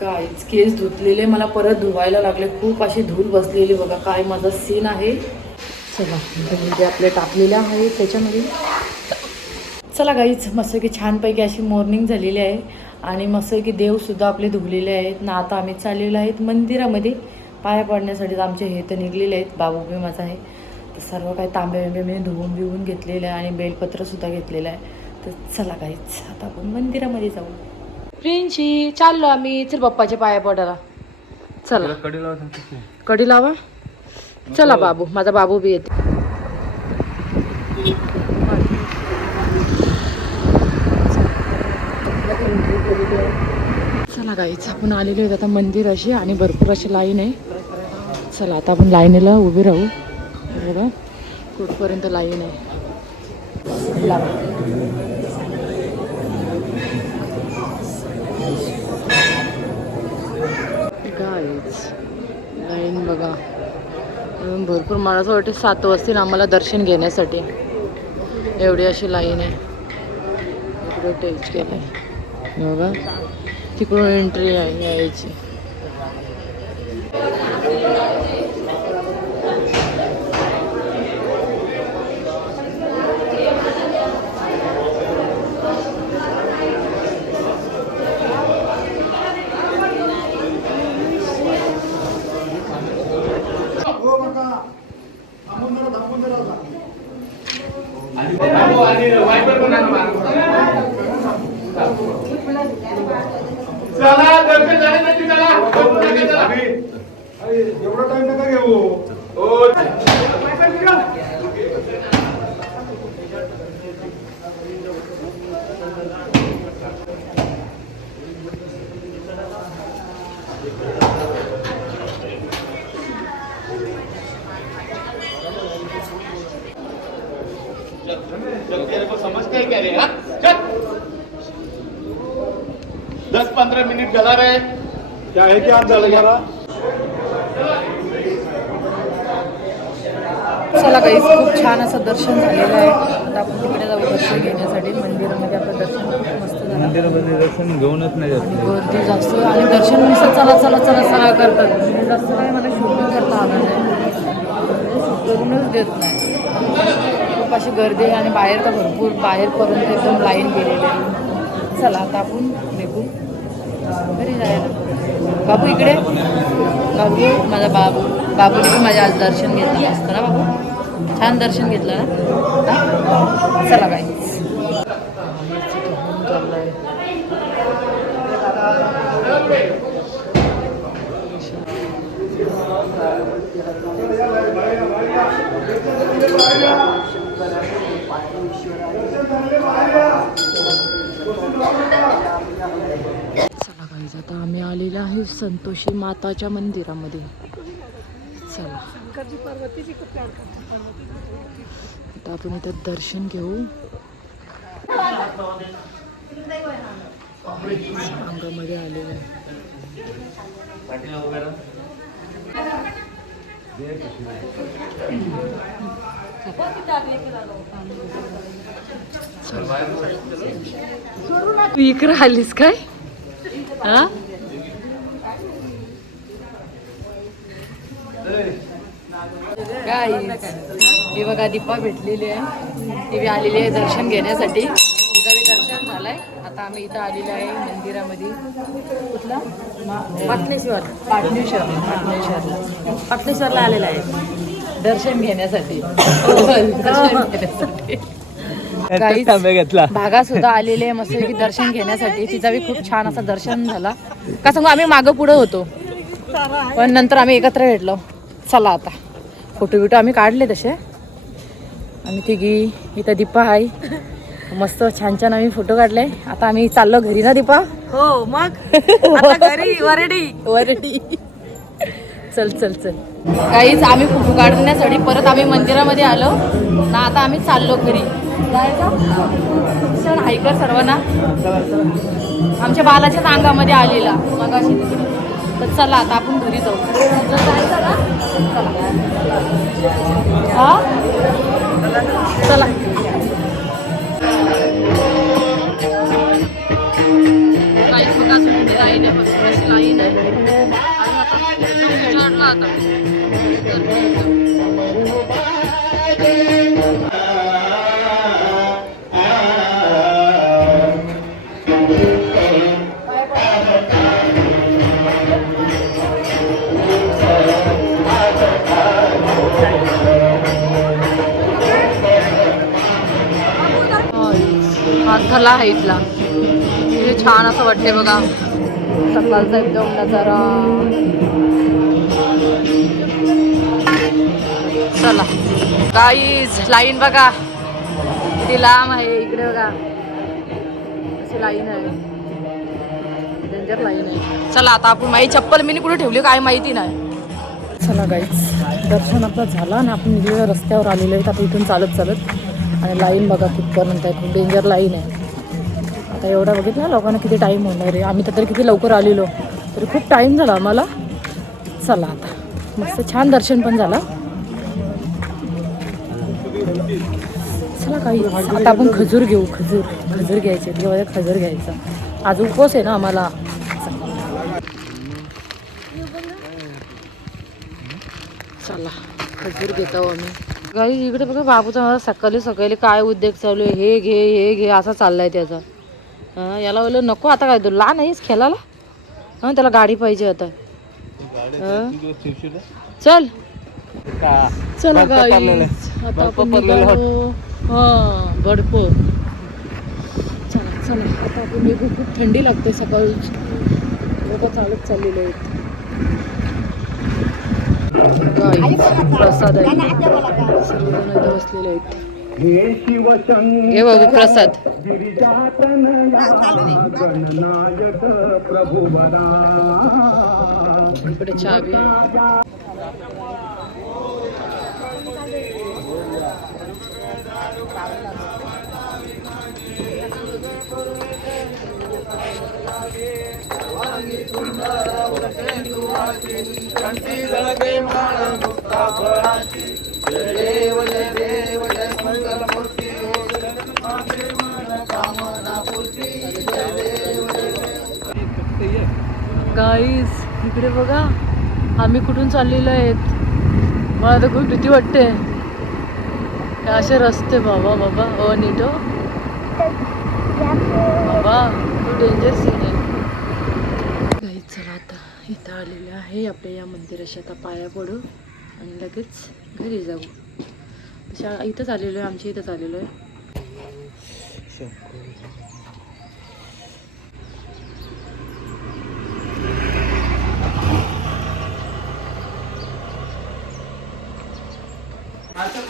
काहीच केस धुतलेले मला परत धुवायला लागले. खूप अशी धूल बसलेली बघा. काय माझा सीन आहे. चला भेंडी आपले टाकलेल्या आहे त्याच्यामध्ये. चला गाईच मस्त की छानपैकी अशी मॉर्निंग झालेली आहे आणि मस्त की देवसुद्धा आपले धुवलेले आहेत ना. आता आम्ही चाललेलो आहेत मंदिरामध्ये पाया पडण्यासाठी. आमचे हे तर निघलेले आहेत. बाबू बी माझा आहे तर सर्व काही तांबे बिंबे मी धुवून बिवून घेतलेलं आहे आणि बेलपत्रसुद्धा घेतलेलं आहे. तर चला गाईच आता आपण मंदिरामध्ये जाऊ. प्रिन्सी चाललो आम्ही. चल बाप्पाच्या पाया पडायला. चला कडी लावा. चला बाबू माझा बाबू बी येते. चला गाईच आपण आलेलो आहेत आता मंदिर अशी आणि भरपूर अशी लाईन आहे. चला आता आपण लाईनीला उभे राहू. बघा कुठपर्यंत लाईन आहे. गाईच लाईन बघा भरपूर. मला असं वाटतं 7 वाजतील आम्हाला दर्शन घेण्यासाठी. एवढी अशी लाईन आहे. इकडे टच केलं आहे बघा. तिकडून एंट्री आहे यायची. चला दर्शन झाल्यानंतर चला. एवढा टाइम नका घेऊ. तेरे को समझते क्या रे? 10-15 मिनट गला रहे. क्या है क्या झालं जरा. चला काही खूप छान असं दर्शन झालेलं आहे. आता आपण तिकडे जाऊ दर्शन घेण्यासाठी. मंदिरामध्ये आपलं दर्शन खूप मस्त झालं. मंदिरामध्ये दर्शन घेऊनच नाही जात. गर्दी जास्त आणि दर्शन नुसतं चला चला चला चला करतात. म्हणजे जास्त काही मला शूटिंग करता आलं नाही. करूनच देत नाही. खूप अशी गर्दी आहे आणि बाहेर तर भरपूर बाहेरपर्यंत एकदम लाईन गेलेली आहे. चला आता आपण निघू घरी जायला. बाबू इकडे. बाबू माझा बाबू. बाबूने पण माझ्या आज दर्शन घेतलं असतं ना बाबू. छान दर्शन घेतलं ना. चला बाई. चला गाईज आता आम्ही आलेलो आहे संतोषी माताच्या मंदिरामध्ये. चला आता आपण इथं दर्शन घेऊ. अंगामध्ये आलेलं आहे. तू इकडे आलीस काय? हा हे बघा दीपा भेटलेली आहे. ती बी आलेली आहे दर्शन घेण्यासाठी. तिचा बी दर्शन झालंय. आता आम्ही इथं आलेलो आहे मंदिरामध्ये. कुठला? पाटणेश्वरला आलेला आहे दर्शन घेण्यासाठी. भागा सुद्धा आलेले आहे मस्त की दर्शन घेण्यासाठी. तिचा बी खूप छान असं दर्शन झाला. का सांगू आम्ही मागं पुढं होतो पण नंतर आम्ही एकत्र भेटलो. चला आता फोटो बिटो आम्ही काढले तसे. आम्ही तिघी. इथं दीपा आहे. मस्त छान छान आम्ही फोटो काढले. आता आम्ही चाललो घरी ना दीपा. हो मग आता घरी वरडी. चल चल चल काहीच आम्ही फोटो काढण्यासाठी परत आम्ही मंदिरामध्ये आलो ना. आता आम्ही चाललो घरी. जायचं हायकर सर्वांना आमच्या बालाच्याच अंगामध्ये आलेला मग अशी तिकडे. तर चला आता आपण घरी जाऊ. जायचं ना. हा चला. काहीच बघा लाईन आहे. लाईन आहे आणि आता चढला माथला आहे इथला इथे छान असं वाटते बघा सकाळचा एकदम नजारा. चला गाईज लाईन बघा किती लांब आहे इकडे बघा अशी लाईन आहे डेंजर लाईन आहे. चला आता आपण माझी चप्पल मी कुठे ठेवली काय माहिती नाही. चला गाईज दर्शन आपलं झालं आणि आपण निघलेल्या रस्त्यावर आलेलो आहेत आता इथून चालत चालत. आणि लाईन बघा कुठपर्यंत आहे खूप डेंजर लाईन आहे. आता एवढा बघितलं ना लोकांना किती टाईम होणार आहे. आम्ही तर किती लवकर आलेलो तरी खूप टाईम झाला आम्हाला. चला आता मस्त छान दर्शन पण झालं. चला काही आता आपण खजूर घेऊ. खजूर घ्यायचे तेव्हा खजूर घ्यायचा. आज उपवास आहे ना आम्हाला. चला खजूर घेतो आम्ही. काही इकडे बघा बाबूचा सकाळी सकाळी काय उद्योग चालू आहे. हे घे असा चाललाय त्याचा. याला बोललं नको आता काय तू लहान आहेस खेळायला. त्याला गाडी पाहिजे आता. चल चला गाईस आता आपण निघालो. बर्फ. चला आता आपण निघू. खूप थंडी लागते सकाळी. लोक चालत चाललेले आहेत. प्रसाद आहे सर्वजण इथे बसलेले आहेत. घे बाबू प्रसाद. इकडे चावी आहे. गाईस इकडे बघा आम्ही कुठून चाललेलो आहेत. मला तर खूप भीती वाटते. असे रस्ते बाबा नीट बाबा खूप डेंजर सीन आहे. गाईस चला आता इथं आलेले आहे आपल्या या मंदिराशी. आता पाया पडू आणि लगेच घरी जाऊ. इथंच आलेलो आहे आमच्या इथंच आलेलो आहे.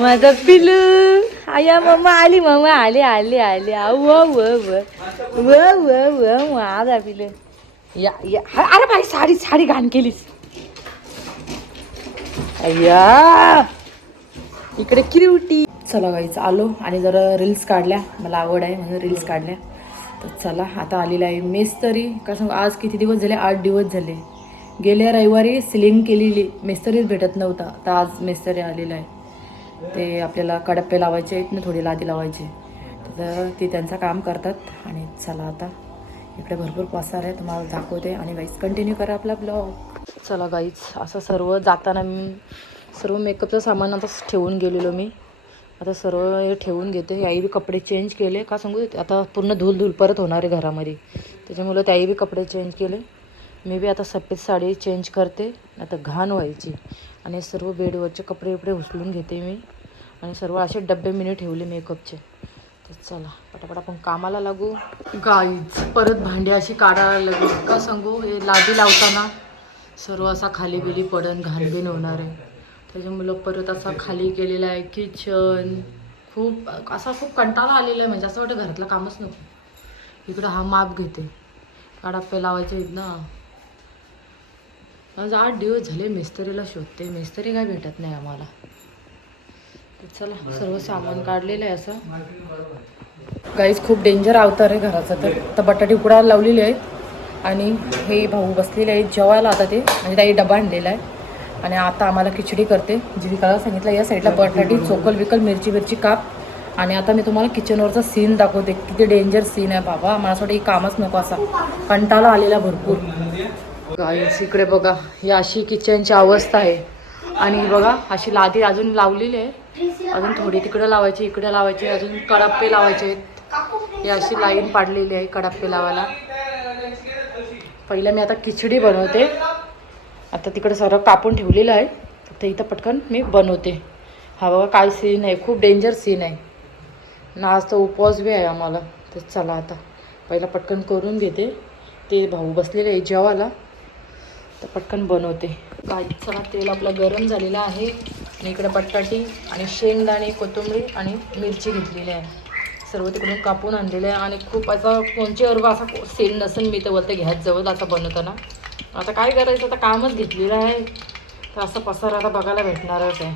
माझा पिलू आया मम्मा आली आली माझा पिलू या अरे बाई साडी घाण केलीस. अय्या इकडे क्यूटी. चला गाईच आलो आणि जरा रील्स काढल्या. मला आवड आहे म्हणून रील्स काढल्या. तर चला आता आलेला आहे मेस्तरी. का सांगू आज किती दिवस झाले 8 दिवस झाले. गेल्या रविवारी सिलिंग केलेली मेस्तरीच भेटत नव्हता. तर आज मेस्तरी आलेला आहे. ते आपल्याला कडप्पे लावायचे आहेत ना थोडी लादी लावायचे. तर ते त्यांचं काम करतात. आणि चला आता इकडे भरपूर पसार आहे तुम्हाला दाखवते. आणि गाईज कंटिन्यू करा आपला ब्लॉग. चला गाईज असं सर्व जाताना मी सर्व मेकअपचं सामान आता ठेवून गेलेलो मी. आता सर्व हे ठेवून घेते. याही बी कपडे चेंज केले. का सांगू आता पूर्ण धूल परत होणार आहे घरामध्ये. त्याच्यामुळं त्याही बी कपडे चेंज केले. मी बी आता सफेद साडी चेंज करते. आता घाण व्हायची. आणि सर्व बेडवरचे कपडे उचलून घेते मी. आणि सर्व असे डब्बे मी ठेवले मेकअपचे. तर चला पटापट आपण कामाला लागू. गाईज परत भांडी अशी काढायला लागू. का सांगू हे लादी लावताना सर्व असा खाली बिली पडन घाणबीण होणार आहे. त्याच्यामुळं परत असा खाली केलेला आहे किचन. खूप कंटाळा आलेला आहे. म्हणजे असं वाटतं घरातलं कामच नको. इकडं हा माप घेते. काडाप्पे लावायचे आहेत ना. आज 8 दिवस झाले मेस्तरीला शोधते. मेस्तरी काय भेटत नाही आम्हाला. चला सर्व सामान काढलेलं आहे असं. गाईज खूप डेंजर अवतार आहे घराचा. तर बटाटे उकडायला लावलेले आहेत. आणि हे भाऊ बसलेले आहेत जेवायला. आता ते म्हणजे त्याही डबा आणलेला आहे. आणि आता आम्हाला खिचडी करते. जीविकाला सांगितलं या साईडला बटाटी चोकल विकल मिरची काप. आणि आता मी तुम्हाला किचनवरचा सीन दाखवते. किती डेंजर सीन आहे बाबा. मला असं वाटतं ही कामच नको असा. कंटाळा आलेला भरपूर. गाईस इकडे बघा ही अशी किचनची अवस्था आहे. आणि बघा अशी लादी अजून लावलेली आहे, अजून थोडी तिकडे लावायची, इकडे लावायची, अजून कडाप्पे लावायचे आहेत. ही अशी लाईन पाडलेली आहे कडाप्पे लावायला. पहिलं मी आता खिचडी बनवते. आता तिकडे सर्व कापून ठेवलेलं आहे, फक्त इथं पटकन मी बनवते. हा बघा काय सीन आहे, खूप डेंजर सीन आहे ना. आज तर उपवास बी आहे आम्हाला. तर चला आता पहिला पटकन करून घेते. ते भाऊ बसलेले आहे जेवायला, तर पटकन बनवते. काय चला तेल आपलं गरम झालेलं आहे. आणि इकडे बटाटी आणि शेंगदाणे, कोथिंबीर आणि मिरची घेतलेली आहे. सर्व तिकडून कापून आणलेलं आहे. आणि खूप असा कोणच्यावर असा सेल नसेल मी तर बोलते घ्याच जवळ आता बनवताना. आता काय करायचं, आता कामच घेतलेलं आहे, तर असं पसारा आता बघायला भेटणारच आहे.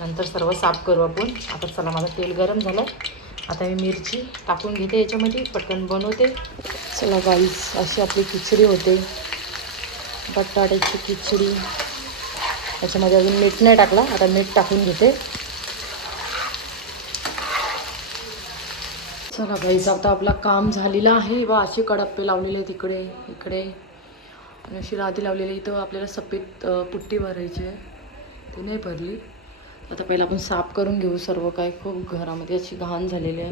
नंतर सर्व साफ करू आपण. आता चला माझं तेल गरम झालं, आता मी मिरची टाकून घेते याच्यामध्ये, पटकन बनवते. चला गाईस अशी आपली खिचडी होते, बटाट्याची खिचडी. याच्यामध्ये अजून मीठ नाही टाकला, आता मीठ टाकून घेते. चला गाईस आता आपलं काम झालेलं आहे. बा असे कडाप्पे लावलेले आहेत इकडे इकडे, आणि अशी लादी लावलेली. इथं आपल्याला सफेद पुट्टी भरायची आहे, ती नाही भरली. आता पहिला आपण साफ करून घेऊ सर्व काय. खूप घरामध्ये अशी घाण झालेली आहे,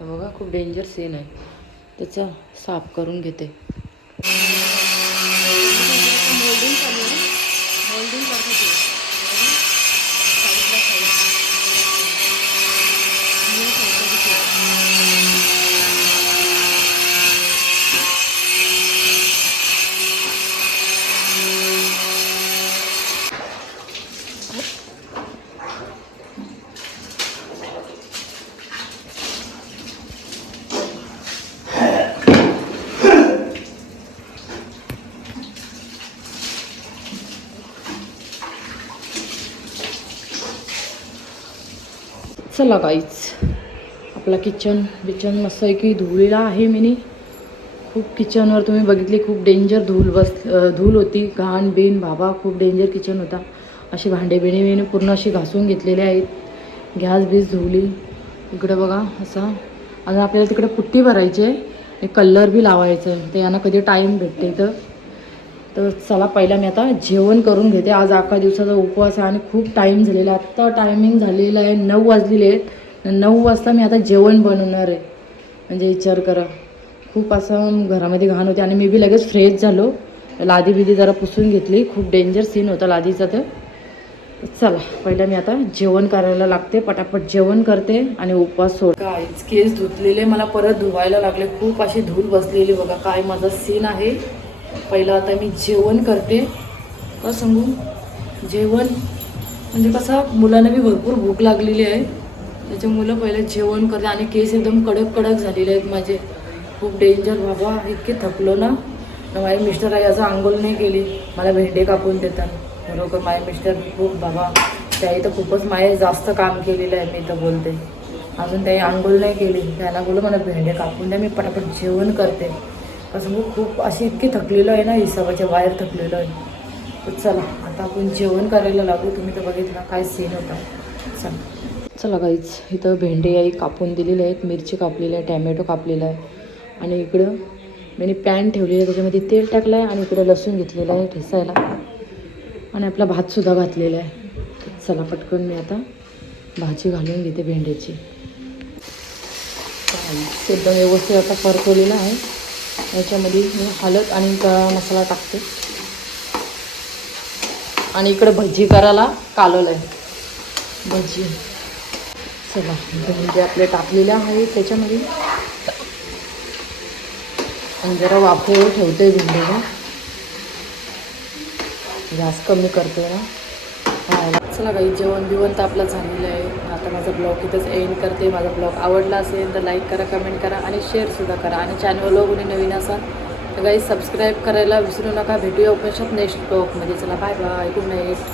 हे बघा खूप डेंजर सीन आहे. त्याचं साफ करून घेते. चला गाईच आपला किचन मस्त आहे की धुळीला आहे मी. खूप किचनवर तुम्ही बघितली खूप डेंजर धूल होती, घाण बेन बाबा खूप डेंजर किचन होता. अशी भांडे बिणे पूर्ण अशी घासून घेतलेले आहेत. गॅस बीस धुवली. इकडे बघा असा अजून आपल्याला तिकडे पुट्टी भरायची आहे, कलर बी लावायचं आहे. ते यांना कधी टाईम भेटते तर चला पहिला मी आता जेवण करून घेते. आज अख्खा दिवसाचा उपवास आहे आणि खूप टाईम झालेला आहे. आत्ता टायमिंग झालेलं आहे 9 वाजलेले आहेत. 9 वाजता मी आता जेवण बनवणार आहे. म्हणजे विचार करा, खूप असं घरामध्ये घाण होते. आणि मी बी लगेच फ्रेश झालो, लादी बिदी जरा पुसून घेतली. खूप डेंजर सीन होता लादीचा. तर चला पहिला मी आता जेवण करायला लागते, पटापट जेवण करते आणि उपवास सोड. काहीच केस धुतलेले मला परत धुवायला लागले, खूप अशी धूल बसलेली बघा. काय माझा सीन आहे. पहिलं आता मी जेवण करते. का सांगू, जेवण म्हणजे कसं मुलांना बी भरपूर भूक लागलेली आहे, त्याच्यामुळं पहिलं जेवण करते. आणि केस एकदम कडक झालेले आहेत माझे, खूप डेंजर बाबा. इतके थकलो ना. माझे मिस्टर आई असं आंघोळ नाही केली, मला भेंडे कापून देतात. बरोबर माझे मिस्टर खूप बाबा त्याही तर खूपच माझे जास्त काम केलेलं आहे. मी तर बोलते अजून त्याही आंघोळ नाही केली, त्याला बोलू मला भेंडे कापून द्या, मी पटापट जेवण करते. असं खूप अशी इतकी थकलेलं आहे ना, हिसाबाच्या बाहेर थकलेलं आहे. तर चला आता आपण जेवण करायला लागू. तुम्ही तर बघितलं काय सीन होता. चला गाईच इथं भेंडे आई कापून दिलेले आहेत, मिरची कापलेली आहे, टॅमॅटो कापलेला आहे. आणि इकडं मी पॅन ठेवलेलं आहे, त्याच्यामध्ये तेल टाकलं आहे. आणि इकडं लसूण घेतलेलं आहे ठेचायला. आणि आपला भातसुद्धा घातलेला आहे. चला पटकन मी आता भाजी घालून घेते भेंड्याची. एकदम व्यवस्थित आता परतवलेला आहे. याच्यामध्ये मी हळद आणि मसाला टाकते. आणि इकडे भजी करायला कालवलं आहे भजी. चला भेंडे आपले टाकलेले आहे त्याच्यामध्ये. आणि जरा वाफेवर ठेवते भेंडीला, गॅस कमी करते ना. चला काही जेवण बिवण तर आपलं झालेलं आहे. आता माझा ब्लॉग इथंच एंड करते. माझा ब्लॉग आवडला असेल तर लाईक करा, कमेंट करा आणि शेअरसुद्धा करा. आणि चॅनलवर कोणी नवीन असाल तर काही सबस्क्राईब करायला विसरू नका. भेटूया उपनिषद नेक्स्ट ब्लॉगमध्ये. चला बाय बाय, गुड नाईट.